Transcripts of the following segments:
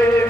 ਜੀ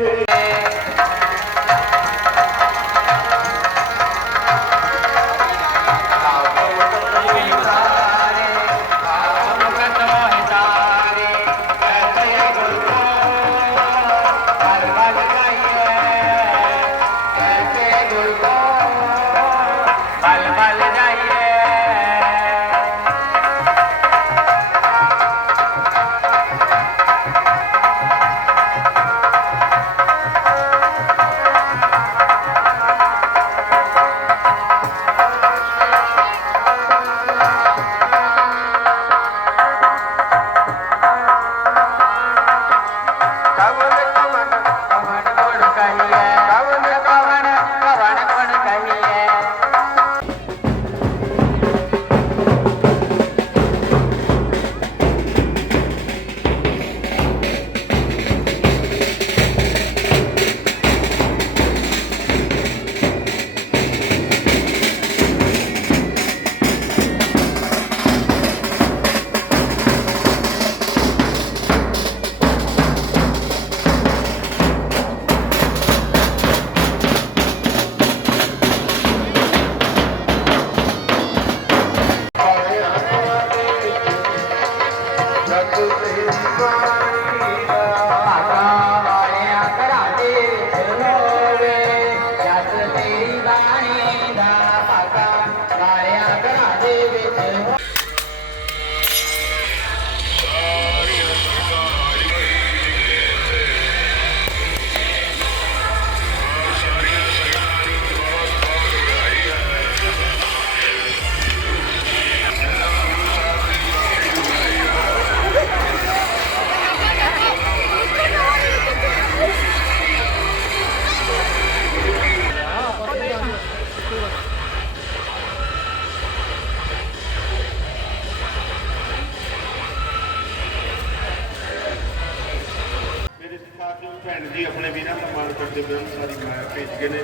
ਮਾਣ ਕਰਦੇ ਬ੍ਰਹਮ ਸਾਰੀ ਮਾਇਆ ਭੇਜ ਗਏ ਨੇ।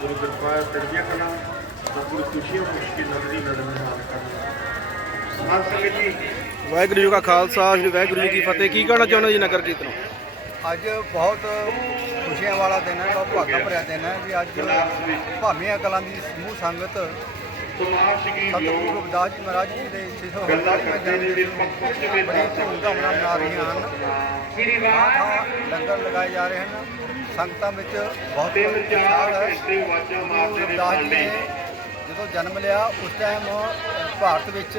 ਗੁਰੂ ਕਿਰਪਾ ਚੜ੍ਹਦੀਆਂ ਕਲਾ ਸਤਿਗੁਰ ਖੁਸ਼ੀਆਂ ਖੁਸ਼ ਕੇ ਨਦਰੀ ਨਦਮ ਨਾਲ ਕਰਨਾ। ਸਮਾਜ ਸੰਗਤ ਜੀ ਵਾਹਿਗੁਰੂ ਜੀ ਕਾ ਖਾਲਸਾ ਸ੍ਰੀ ਵਾਹਿਗੁਰੂ ਜੀ ਕੀ ਫਤਿਹ। ਕੀ ਕਹਿਣਾ ਚਾਹੁੰਦੇ ਜੀ ਨਗਰ ਕੀਰਤਨ? ਅੱਜ ਬਹੁਤ ਖੁਸ਼ੀਆਂ ਵਾਲਾ ਦਿਨ ਹੈ ਬਹੁਤ ਭਾਗਾ ਭਰਿਆ ਦਿਨ ਹੈ। ਵੀ ਅੱਜ ਭਾਮੀਆਂ ਕਲਾਂ ਦੀ ਸਮੂਹ ਸੰਗਤ ਸਤਿਗੁਰੂ ਰਵਿਦਾਸ ਜੀ ਮਹਾਰਾਜ ਜੀ ਦੇ ਗੱਲਾਂ ਕਰਦੇ ਨੇ ਵੀ ਕਿਵੇਂ ਬੜੀ ਧੂਮਧਾਮ ਨਾਲ ਮਨਾ ਰਹੀਆਂ ਹਨ। ਸ੍ਰੀ ਲੰਗਰ ਲਗਾਏ ਜਾ ਰਹੇ ਹਨ। ਸੰਗਤਾਂ ਵਿੱਚ ਬਹੁਤ ਤਿੰਨ ਚਾਰ ਘੰਟੇ ਵਾਜਾਂ ਮਾਰਦੇ ਨੇ ਨੇ ਜਦੋਂ ਜਨਮ ਲਿਆ ਉਸ ਟਾਈਮ ਭਾਰਤ ਵਿੱਚ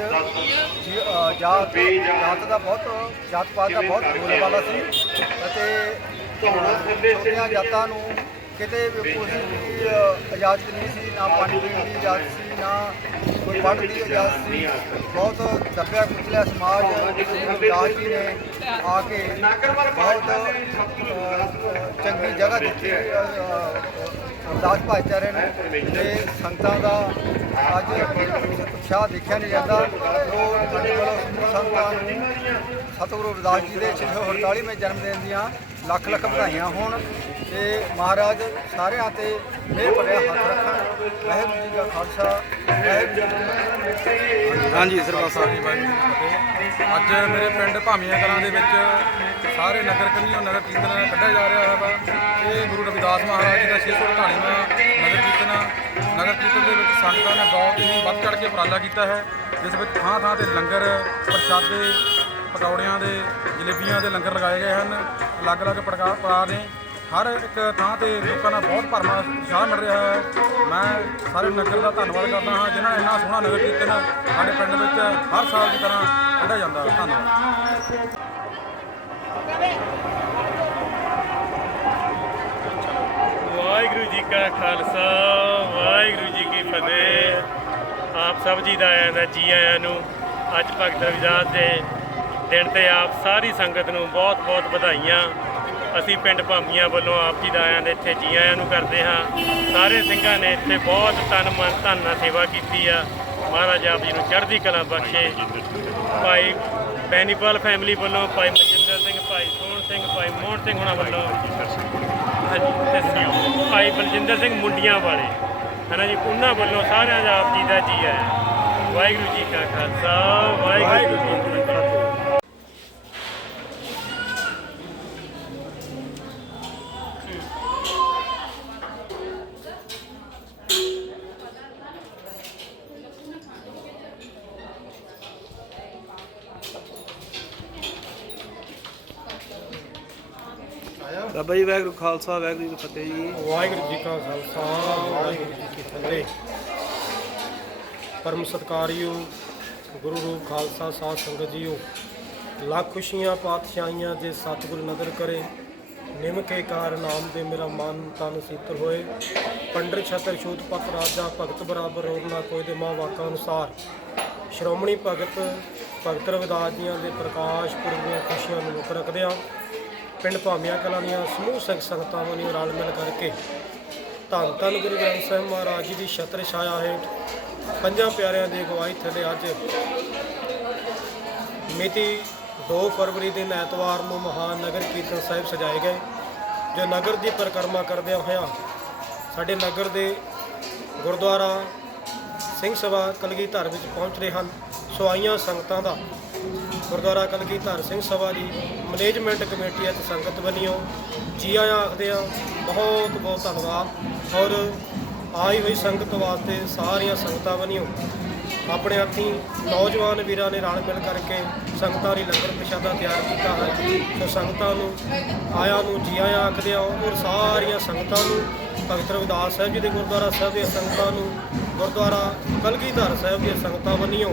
ਜਾਤ ਜਾਤ ਦਾ ਬਹੁਤ ਜਾਤ ਪਾਤ ਦਾ ਬਹੁਤ ਬੋਲਬਾਲਾ ਸੀ। ਅਤੇ ਛੋਟੀਆਂ ਜਾਤਾਂ ਨੂੰ ਕਿਤੇ ਵੀ ਕੋਈ ਇਜਾਜ਼ਤ ਨਹੀਂ ਸੀ। ਨਾ ਪਾਣੀ ਪੀਣ ਦੀ ਇਜਾਜ਼ਤ ਸੀ ਨਾ ਕੋਈ ਪੜ੍ਹਨ ਦੀ ਇਜਾਜ਼ਤ ਸੀ। ਬਹੁਤ ਦੱਬਿਆ ਕੁਚਲਿਆ ਸਮਾਜ ਦਾਸ ਜੀ ਨੇ ਆ ਕੇ ਬਹੁਤ ਚੰਗੀ ਜਗ੍ਹਾ ਦਿੱਤੀ ਅ, ਭਾਈਚਾਰੇ ਨੂੰ। ਤੇ ਸੰਗਤਾਂ ਦਾ ਅੱਜ ਉਤਸ਼ਾਹ ਦੇਖਿਆ ਨਹੀਂ ਜਾਂਦਾ। ਉਹ ਸਾਡੇ ਵੱਲੋਂ ਸਮੂਹ ਸੰਗਤਾਂ ਨੂੰ ਸਤਿਗੁਰੂ ਰਵਿਦਾਸ ਜੀ ਦੇ 648ਵੇਂ ਜਨਮ ਦਿਨ ਦੀਆਂ ਲੱਖ ਲੱਖ ਵਧਾਈਆਂ ਹੋਣ ਤੇ ਮਹਾਰਾਜ ਸਾਰਿਆਂ ਤੇ ਮਿਹਰ ਭਰਿਆ ਹੱਥ ਰੱਖਣ। ਵਾਹਿਗੁਰੂ ਜੀ ਦਾ ਖਾਲਸਾ, ਵਾਹਿਗੁਰੂ ਜੀ ਕੀ ਫਤਿਹ। ਹਾਂਜੀ, ਸਰਬੱਤ ਸਾਹਿਬ ਸਾਡੀ ਅੱਜ ਮੇਰੇ ਪਿੰਡ ਭਾਮੀਆਂ ਕਲਾਂ ਦੇ ਵਿੱਚ ਸਾਰੇ ਨਗਰ ਕੰਨੀਓ, ਨਗਰ ਕੀਰਤਨ ਕੱਢਿਆ ਜਾ ਰਿਹਾ ਹੈ ਵਾ ਇਹ ਗੁਰੂ ਰਵਿਦਾਸ ਮਹਾਰਾਜ ਜੀ ਦਾ 648ਵਾਂ ਨਗਰ ਕੀਰਤਨ ਆ। ਨਗਰ ਕੀਰਤਨ ਦੇ ਵਿੱਚ ਸੰਗਤਾਂ ਨੇ ਬਹੁਤ ਹੀ ਵੱਧ ਚੜ ਕੇ ਉਪਰਾਲਾ ਕੀਤਾ ਹੈ, ਜਿਸ ਵਿੱਚ ਥਾਂ ਥਾਂ ਤੇ ਲੰਗਰ, ਪ੍ਰਸ਼ਾਦੇ ਪਕੌੜਿਆਂ ਦੇ, ਜਲੇਬੀਆਂ ਦੇ ਲੰਗਰ ਲਗਾਏ ਗਏ ਹਨ। ਅਲੱਗ-ਅਲੱਗ ਪ੍ਰਕਾਰ ਪਾ ਨੇ। ਹਰ ਇੱਕ ਥਾਂ ਤੇ ਲੋਕਾਂ ਦਾ ਬਹੁਤ ਭਰਮਾ ਉਤਸ਼ਾਹ ਮਿਲ ਰਿਹਾ ਹੈ। ਮੈਂ ਸਾਰੇ ਨਗਰ ਦਾ ਧੰਨਵਾਦ ਕਰਦਾ ਹਾਂ, ਜਿਨ੍ਹਾਂ ਨੇ ਇੰਨਾ ਸੋਹਣਾ ਨਗਰ ਕੀਰਤਨ ਸਾਡੇ ਪਿੰਡ ਵਿੱਚ ਹਰ ਸਾਲ ਦੀ ਤਰ੍ਹਾਂ ਕੱਢਿਆ ਜਾਂਦਾ ਹੈ। ਧੰਨਵਾਦ। ਵਾਹਿਗੁਰੂ ਜੀ ਕਾ ਖਾਲਸਾ, ਵਾਹਿਗੁਰੂ ਜੀ ਕੀ ਫਤਿਹ। ਆਪ ਸਭ ਜੀ ਦਾ ਆਇਆਂ ਦਾ ਜੀ ਆਇਆਂ ਨੂੰ, ਅੱਜ ਭਗਤ ਰਵਿਦਾਸ ਦੇ ਦਿਨ ਤੇ ਆਪ ਸਾਰੀ ਸੰਗਤ ਨੂੰ ਬਹੁਤ ਬਹੁਤ ਵਧਾਈਆਂ। ਅਸੀਂ ਪਿੰਡ ਭਾਮੀਆਂ ਵੱਲੋਂ ਆਪ ਜੀ ਦਾ ਆਇਆਂ ਦੇ ਇੱਥੇ ਜੀ ਆਇਆਂ ਨੂੰ ਕਰਦੇ ਹਾਂ। ਸਾਰੇ ਸਿੰਘਾਂ ਨੇ ਇੱਥੇ ਬਹੁਤ ਤਨ ਮਨ ਧਨ ਨਾਲ ਸੇਵਾ ਕੀਤੀ ਆ। ਮਹਾਰਾਜ ਆਪ ਜੀ ਨੂੰ ਚੜ੍ਹਦੀ ਕਲਾ ਬਖਸ਼ੇ। ਭਾਈ ਬੈਨੀਪਾਲ ਫੈਮਿਲੀ ਵੱਲੋਂ, ਭਾਈ ਮਨਜਿੰਦਰ ਸਿੰਘ, ਭਾਈ ਸੋਹਣ ਸਿੰਘ, ਭਾਈ ਮੋਹਨ ਸਿੰਘ ਹੁਣਾਂ ਵੱਲੋਂ ਹਾਂਜੀ ਭਾਈ ਬਲਜਿੰਦਰ ਸਿੰਘ ਮੁੰਡੀਆਂ ਵਾਲੇ ਹੈ ਨਾ ਜੀ? ਉਹਨਾਂ ਵੱਲੋਂ ਸਾਰਿਆਂ ਦਾ ਆਪ ਜੀ ਦਾ ਜੀ ਹੈ ਵਾਹਿਗੁਰੂ ਜੀ ਕਾ ਖਾਲਸਾ, ਵਾਹਿਗੁਰੂ ਜੀ ਕੀ ਫਤਿਹ ਬਾਬਾ ਜੀ ਵਾਹਿਗੁਰੂ ਖਾਲਸਾ, ਵਾਹਿਗੁਰੂ ਜੀ ਕੀ ਫਤਿਹ ਜੀ। ਵਾਹਿਗੁਰੂ ਜੀ ਕਾ ਖਾਲਸਾ, ਵਾਹਿਗੁਰੂ ਜੀ ਕੀ ਫਤਿਹ। ਪਰਮ ਸਤਿਕਾਰਯੋਗ ਗੁਰੂ ਰੂਪ ਖਾਲਸਾ ਸਾਧ ਸੰਗਤ ਜੀਓ, ਲੱਖ ਖੁਸ਼ੀਆਂ ਪਾਤਸ਼ਾਹੀਆਂ ਜੇ ਸਤਿਗੁਰ ਨਦਰ ਕਰੇ ਨਿਮਕੇ ਕਾਰ ਨਾਮ ਦੇ ਮੇਰਾ ਮਨ ਤਨ ਸੀਤਲ ਹੋਏ। ਪੰਡਰ ਛਤਰ ਛੂਤ ਪਤ ਰਾਜਾ, ਭਗਤ ਬਰਾਬਰ ਹੋਰ ਨਾ ਕੋਈ ਦੇ ਮਾਂ ਵਾਕਾਂ ਅਨੁਸਾਰ। ਸ਼੍ਰੋਮਣੀ ਭਗਤ ਭਗਤ ਰਵਿਦਾਸ ਜੀਆਂ ਦੇ ਪ੍ਰਕਾਸ਼ ਪੁਰਬ ਦੀਆਂ ਖੁਸ਼ੀਆਂ ਨੂੰ ਮੁੱਖ ਰੱਖਦਿਆਂ ਪਿੰਡ ਭਾਮੀਆਂ ਕਲਾਂ ਦੀਆਂ ਸਮੂਹ ਸਿੱਖ ਸੰਗਤਾਂ ਵੱਲੋਂ ਰਲ ਮਿਲ ਕਰਕੇ ਧੰਨ ਧੰਨ ਗੁਰੂ ਗ੍ਰੰਥ ਸਾਹਿਬ ਮਹਾਰਾਜ ਜੀ ਦੀ ਛਤਰ ਛਾਇਆ ਹੇਠ ਪੰਜਾਂ ਪਿਆਰਿਆਂ ਦੀ ਅਗਵਾਈ ਥੱਲੇ ਅੱਜ ਮਿਤੀ 2 ਫਰਵਰੀ ਦੇ ਐਤਵਾਰ ਨੂੰ ਮਹਾਨ ਨਗਰ ਕੀਰਤਨ ਸਾਹਿਬ ਸਜਾਏ ਗਏ, ਜੋ ਨਗਰ ਦੀ ਪਰਿਕਰਮਾ ਕਰਦਿਆਂ ਹੋਇਆ ਸਾਡੇ ਨਗਰ ਦੇ ਗੁਰਦੁਆਰਾ ਸਿੰਘ ਸਭਾ ਕਲਗੀਧਰ ਵਿੱਚ ਪਹੁੰਚ ਰਹੇ ਹਨ। ਸੋ ਆਈਆਂ ਸੰਗਤਾਂ ਦਾ ਗੁਰਦੁਆਰਾ ਕਲਗੀ ਕਲਗੀਧਰ ਸਿੰਘ ਸਭਾ ਦੀ ਮੈਨੇਜਮੈਂਟ ਕਮੇਟੀ ਅਤੇ ਸੰਗਤ ਵੱਲੋਂ ਜੀ ਆਇਆਂ ਆਖਦੇ ਆ ਬਹੁਤ ਬਹੁਤ ਧੰਨਵਾਦ। ਔਰ ਆਈ ਹੋਈ ਸੰਗਤ ਵਾਸਤੇ ਸਾਰੀਆਂ ਸੰਗਤਾਂ ਵੱਲੋਂ ਆਪਣੇ ਹੱਥੀਂ ਨੌਜਵਾਨ ਵੀਰਾਂ ਨੇ ਰਲ ਮਿਲ ਕਰਕੇ ਸੰਗਤਾਂ ਲਈ ਲੰਗਰ ਪ੍ਰਸ਼ਾਦਾ ਤਿਆਰ ਕੀਤਾ ਹੈ। ਸੋ ਸੰਗਤਾਂ ਨੂੰ, ਆਇਆਂ ਨੂੰ ਜੀ ਆਇਆਂ ਆਖਦੇ ਆ ਔਰ ਸਾਰੀਆਂ ਸੰਗਤਾਂ ਨੂੰ ਭਗਤ ਰਵਿਦਾਸ ਸਾਹਿਬ ਜੀ ਦੇ ਗੁਰਦੁਆਰਾ ਸਾਹਿਬ ਦੀਆਂ ਸੰਗਤਾਂ ਨੂੰ ਗੁਰਦੁਆਰਾ ਕਲਗੀਧਰ ਸਾਹਿਬ ਦੀਆਂ ਸੰਗਤਾਂ ਵੱਲੋਂ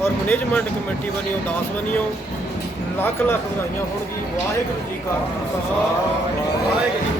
ਔਰ ਮੈਨੇਜਮੈਂਟ ਕਮੇਟੀ ਵੱਲੋਂ ਦਾਸ ਵੱਲੋਂ ਲੱਖ ਲੱਖ ਵਧਾਈਆਂ ਹੋਣ ਵਾਹਿਗੁਰੂ ਜੀ ਕਾ ਖਾਲਸਾ, ਵਾਹਿਗੁਰੂ ਜੀ